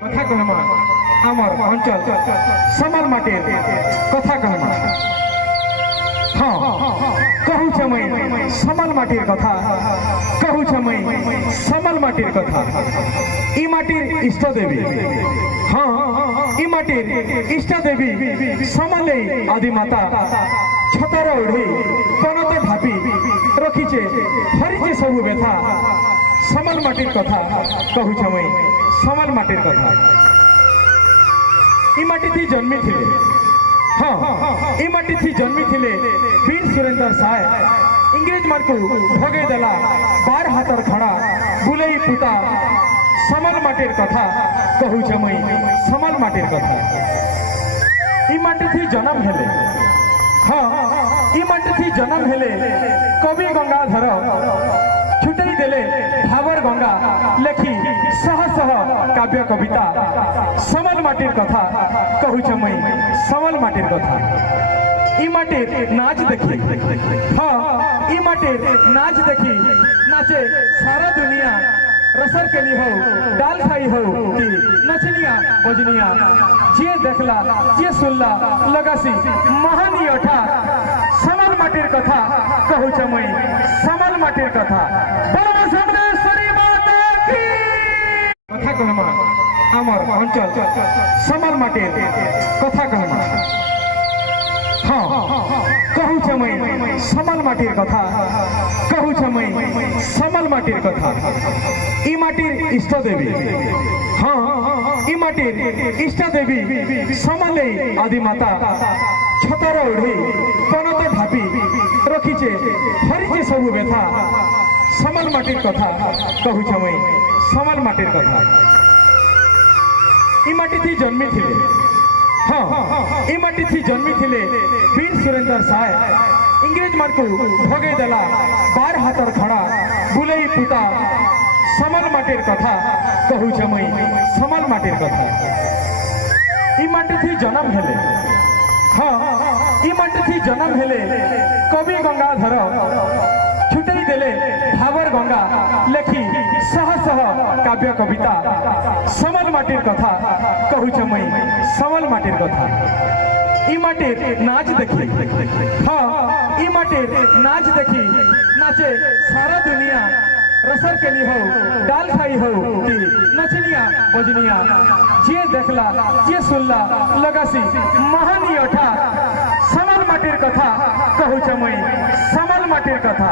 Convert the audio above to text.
कथा कहमा आमर अंचल समर माटिर कथा कहमा हाँ कहू छमई समल माटिर कथा कहू छमई समल माटिर कथा ई माटिर इष्ट देवी हाँ ई माटिर इष्ट देवी समले आदि माता छतर ओढ़ी कनते भापी रखीचे हरिचे सबु व्यथा समल माटिर कथा कहू छमई समल माटिर कथा ई माटी थी जन्मी थिले हाँ ई माटी थी जन्मी थिले वीर सुरेंद्र साय इंग्रेज मार को भगे देला 12 हाथर खड़ा बुलई पुता समल माटिर कथा कहू छमई समल माटिर कथा ई माटी थी जन्म हेले हाँ ई माटी थी जन्म हेले कवि गंगाधर छुटई देले भावर गंगा लेखी सह सह काव्य कविता समल माटिर कथा कहू छमई समल माटिर कथा ई माटिर नाच देखी हाँ ई माटिर नाच देखी नाचे सारा दुनिया रसर केली हो डाल खाई हो कि नचनिया बजनिया जे देखला जे सुनला लगासी महानी ओठा समल माटिर कथा कहू छमई समल माटिर कथा कथा कहमा आमर अंचल समल माटिर कथा कहमा हाँ कहू छमई समल माटिर कथा कहू छमई समल माटिर कथा ई माटिर इष्ट देवी हाँ ई माटिर इष्ट देवी समले आदि माता छतर ओढ़ी कनते भापी रखीचे हरिचे सबु व्यथा समल माटिर कथा कहू छमई समल माटिर कथा ई माटी थी जन्मी थिले हाँ ई माटी थी जन्मी थिले वीर सुरेंद्र साय इंग्रेज मार को भगे देला 12 हाथर खड़ा बुलई पुता समल माटिर कथा कहू छमई समल माटिर कथा ई माटी थी जन्म हेले हाँ ई माटी थी जन्म हेले कवि गंगाधर छुटई देले भावर गंगा लेखी सह सह काव्य कविता समल माटिर कथा कहू छमई समल माटिर कथा ई माटिर नाच देखी हाँ ई माटिर नाच देखी नाचे सारा दुनिया रसर केली हो डाल खाई हो कि नचनिया बजनिया जे देखला जे सुनला लगासी महानी ओठा समल माटिर कथा कहू छमई समल माटिर कथा